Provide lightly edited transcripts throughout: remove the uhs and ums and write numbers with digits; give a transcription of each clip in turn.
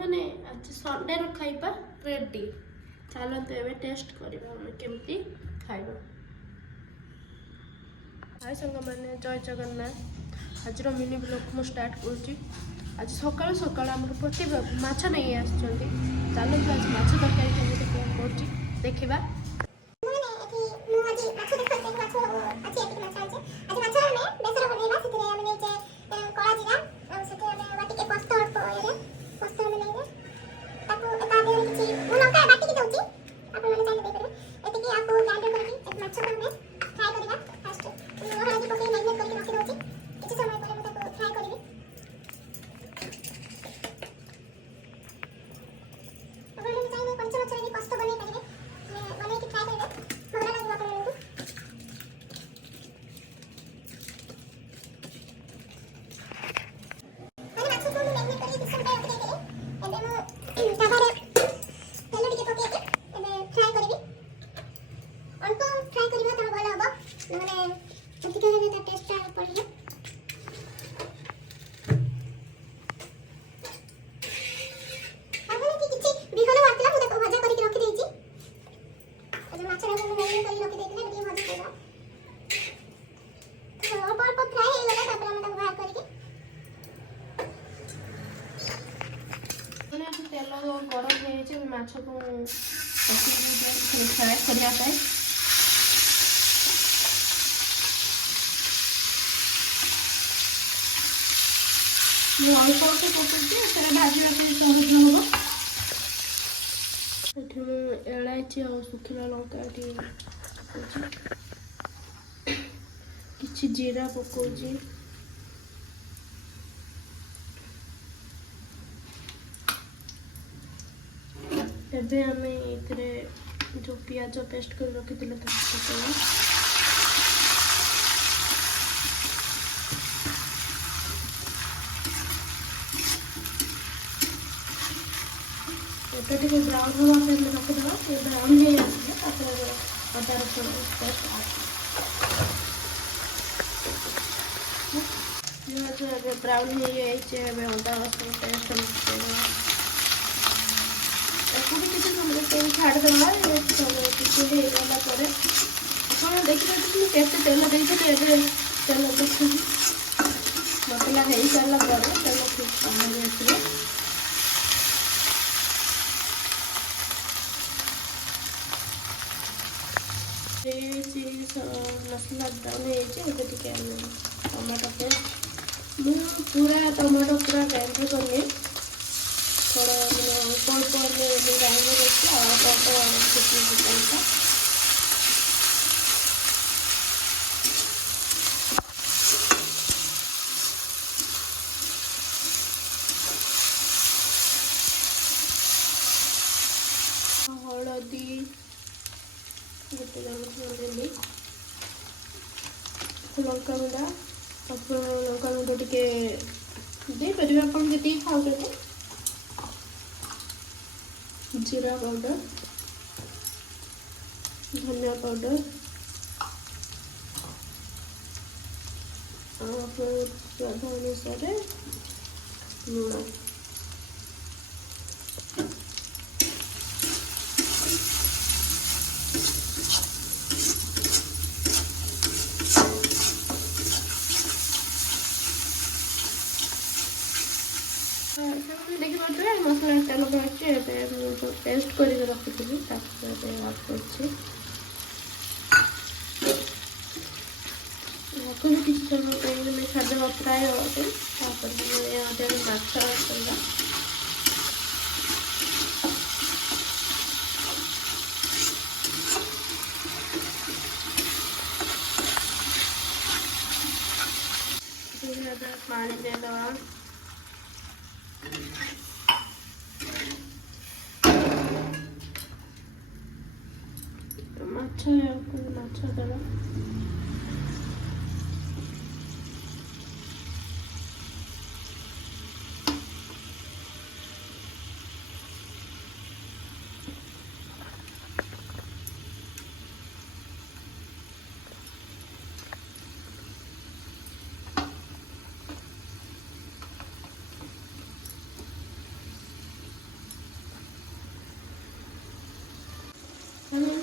मैंने आज संडे रो खाइबा रेडी चलते एवं टेस्ट करवा केमती खाइबा। हाय संग मैंने जय जगन्नाथ। आज मिनी ब्लॉग मु स्टार्ट करुँची। आज सकाल सकाल आम प्रति माछ नहीं आसुँच चलते आज माछ तरकारी केମିତି कौन कर देखा। तेल गरम हो माछ को फ्राए करने अल्प अल्प पकड़ी से भाजवा सहज हम। ये एलायची और सुखिला लंका कि जीरा पकाउची। एबे आम ये जो पियाज पेस्ट कर रखी पकड़ा टे ब्राउन हवा रखीद ब्राउन हो अदा रसुण पेस्ट ब्राउन हो अदा रसुण पेस्ट किसी समय छाड़देवा किसी होगा आप देखिए केते तेल देते तेल देखिए मसला हो सारा तेल ठीक कम मसला ब्राउन होते टमाटो पेस्ट मुझे पूरा टमाटो पूरा ग्राइंडर करनी थोड़ा मैंने अल्प अल्प ग्राइंडर करके अल्प अल्प हलदी गोटे चामच लंका गुंडा लंका गुंड टे देपर आप जी खाऊ जीरा पाउडर धनिया पाउडर स्वाद अनुसार लुण देखिए मसला तेल जो पेस्ट कर रखी थी किसी समय छाड़देव फ्राए होते माछ करवा पानी देदवा माछ देवा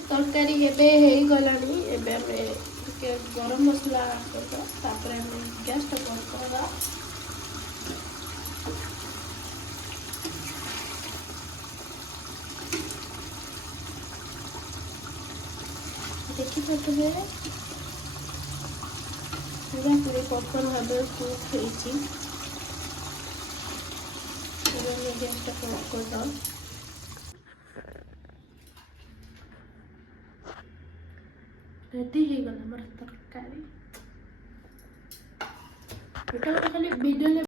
तरकारी एबे हे गलानी एबे हमें के गरम मसला करता तापर हमें गैस टा बंद करवा देखी पारे पूरा पूरी प्रॉपर भाव कुक होती गैस टा बंद करदा रेडी हो गला मोर तरकारी एटा खाली वीडियो